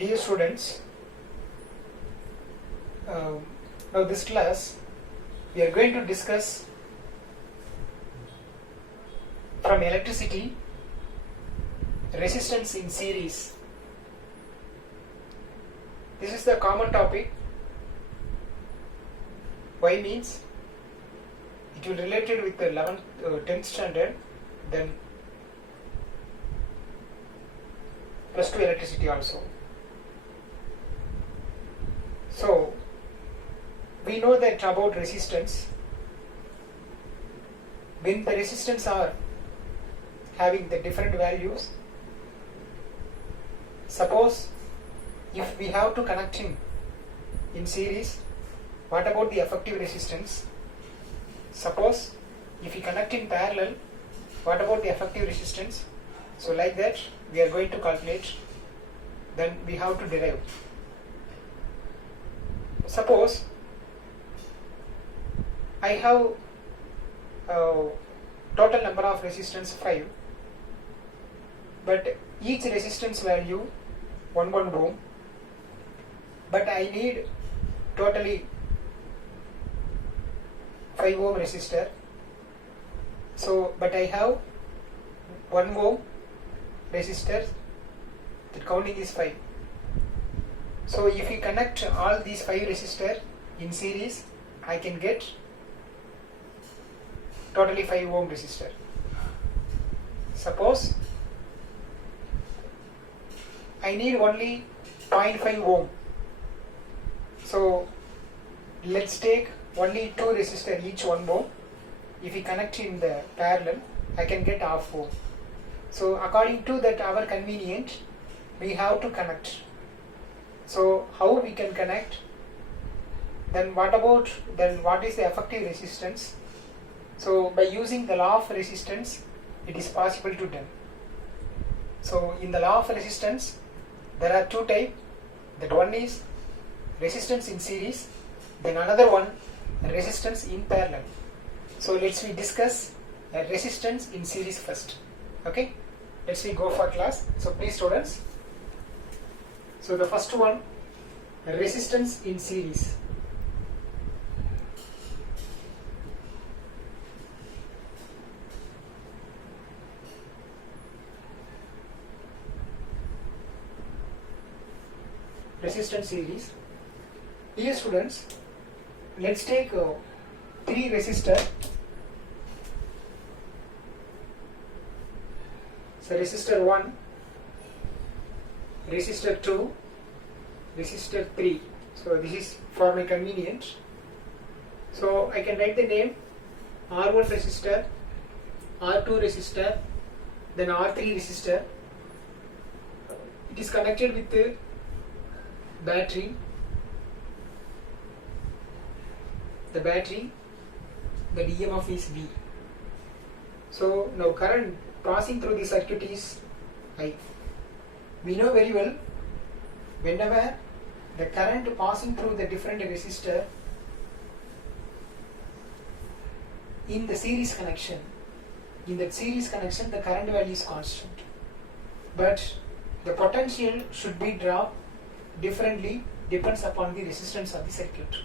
Dear students, now this class we are going to discuss from electricity resistance in series. This is the common topic. Why means it will related with the 11th, 10th standard, then plus 2 electricity also. So we know that about resistance. When the resistance are having the different values, suppose if we have to connect in series, what about the effective resistance? Suppose if we connect in parallel, what about the effective resistance? So like that we are going to calculate, then we have to derive. Suppose I have total number of resistance 5, but each resistance value 1 ohm, but I need totally 5 ohm resistor. So but I have 1 ohm resistor, the counting is 5. So if we connect all these 5 resistors in series, I can get totally 5 ohm resistor. Suppose I need only 0.5 ohm. So let's take only 2 resistors each 1 ohm. If we connect in the parallel, I can get half ohm. So according to that our convenient, we have to connect. So how we can connect? Then what is the effective resistance? So by using the law of resistance, it is possible to do. So in the law of resistance, there are two types. That one is resistance in series, then another one resistance in parallel. So let's we discuss resistance in series first. Okay, let's we go for class. So please students. So the first one, resistance in series. Resistance series. Dear students, let's take 3 resistors. So resistor 1, resistor 2, resistor 3. So this is for my convenience. So I can write the name R1 resistor, R2 resistor, then R3 resistor. It is connected with the battery. The battery, the EMF is V. So now current passing through the circuit is I. We know very well, whenever the current passing through the different resistor in the series connection, in that series connection the current value is constant, but the potential should be dropped differently, depends upon the resistance of the circuit.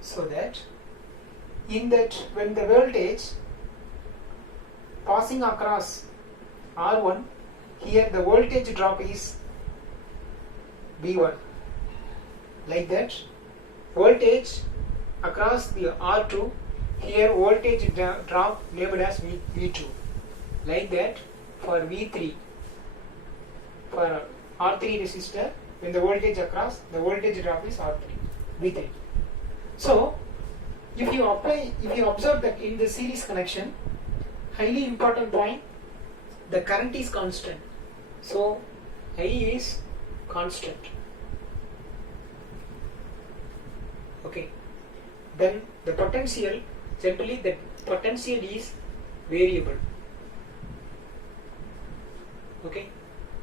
So that in that when the voltage passing across R1, here the voltage drop is V1. Like that, voltage across the R2, here voltage drop labeled as V2. Like that for V3, for R3 resistor, when the voltage across, the voltage drop is R3, V3. So if you observe that in the series connection, highly important point, the current is constant. So I is constant. Okay. Then the potential, generally the potential is variable. Okay.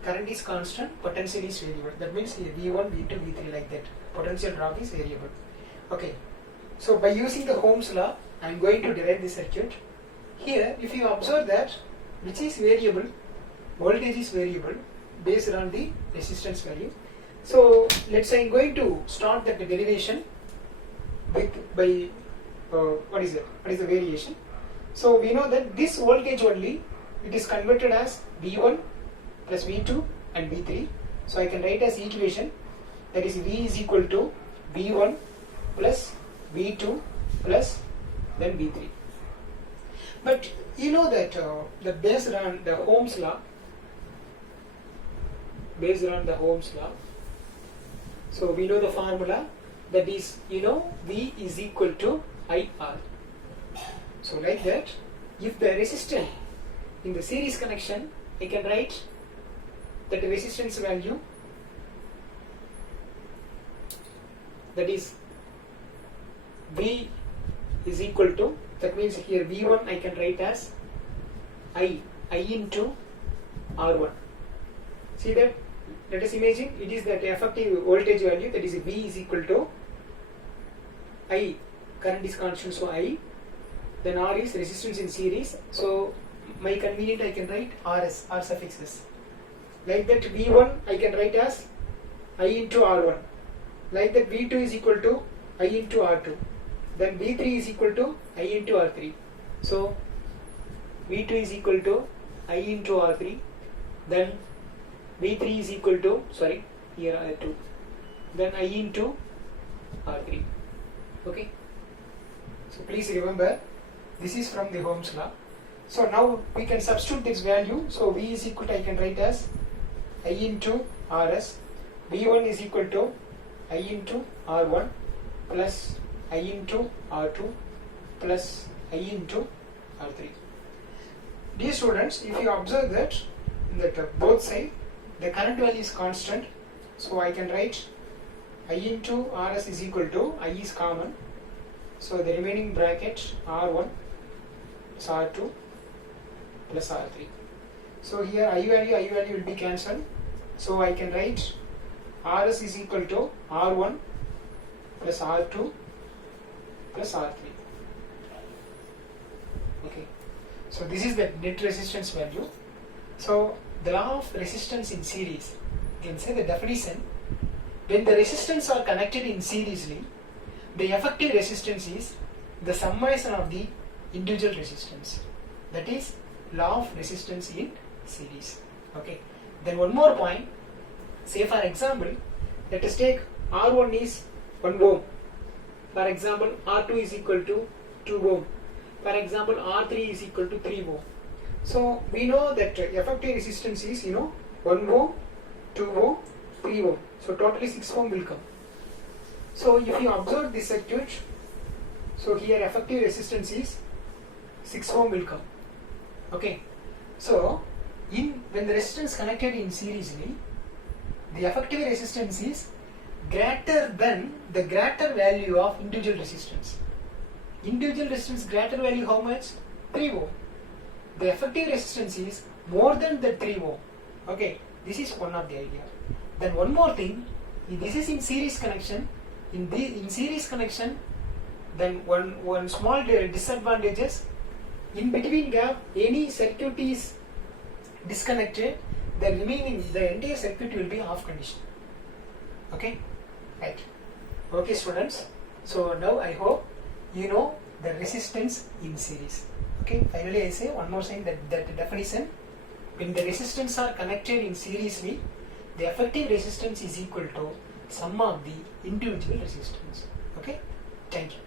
Current is constant, potential is variable. That means V1, V2, V3 like that. Potential drop is variable. Okay. So by using the Ohm's law, I am going to derive the circuit. Here, if you observe that, which is variable, voltage is variable, based on the resistance value. So let's say I'm going to start that derivation with by what is it? What is the variation? So we know that this voltage only, it is converted as V1 plus V2 and V3. So I can write as equation, that is V is equal to V1 plus V2 plus then V3. But you know that based on the Ohm's law, so we know the formula, that is, V is equal to IR. So like that, if the resistance in the series connection, I can write that the resistance value, that is V is equal to, that means here V1 I can write as I into R1. See that? Let us imagine it is that effective voltage value, that is V is equal to I, current is constant, so I, then R is resistance in series, so my convenient I can write RS, R suffix S. Like that V1 I can write as I into R1. Like that V2 is equal to I into R2. Then V3 is equal to I into R3. So V2 is equal to I into R3. Then V3 is equal to, sorry, here R2. Then I into R3. Okay. So please remember, this is from the Ohm's law. So now we can substitute this value. So V is equal to, I can write as I into RS. V1 is equal to I into R1 plus I into R2 plus I into R3. Dear students, if you observe that both sides the current value is constant, so I can write I into RS is equal to, I is common, so the remaining bracket R1 plus R2 plus R3. So here I value will be cancelled, so I can write RS is equal to R1 plus R2 plus R3. Okay, so this is the net resistance value. So the law of resistance in series, you can say the definition, when the resistance are connected in seriously, the effective resistance is the summation of the individual resistance. That is law of resistance in series. Okay. Then one more point, say for example, let us take R1 is 1 ohm. For example, R2 is equal to 2 ohm. For example, R3 is equal to 3 ohm. So we know that effective resistance is 1 ohm, 2 ohm, 3 ohm. So totally 6 ohm will come. So if you observe this circuit, so here effective resistance is 6 ohm will come. Okay. So when the resistance connected in seriously, the effective resistance is greater than the greater value of individual resistance. Individual resistance greater value how much? 3 ohm. The effective resistance is more than the 3 ohm. Okay, this is one of the idea. Then one more thing, this is in series connection. In series connection, then one small disadvantages, in between gap any circuit is disconnected, the entire circuit will be off condition. Okay, right. Okay students, so now I hope you know the resistance in series. Okay, finally I say one more thing, that the definition, when the resistance are connected in seriously, the effective resistance is equal to sum of the individual resistance. Okay, thank you.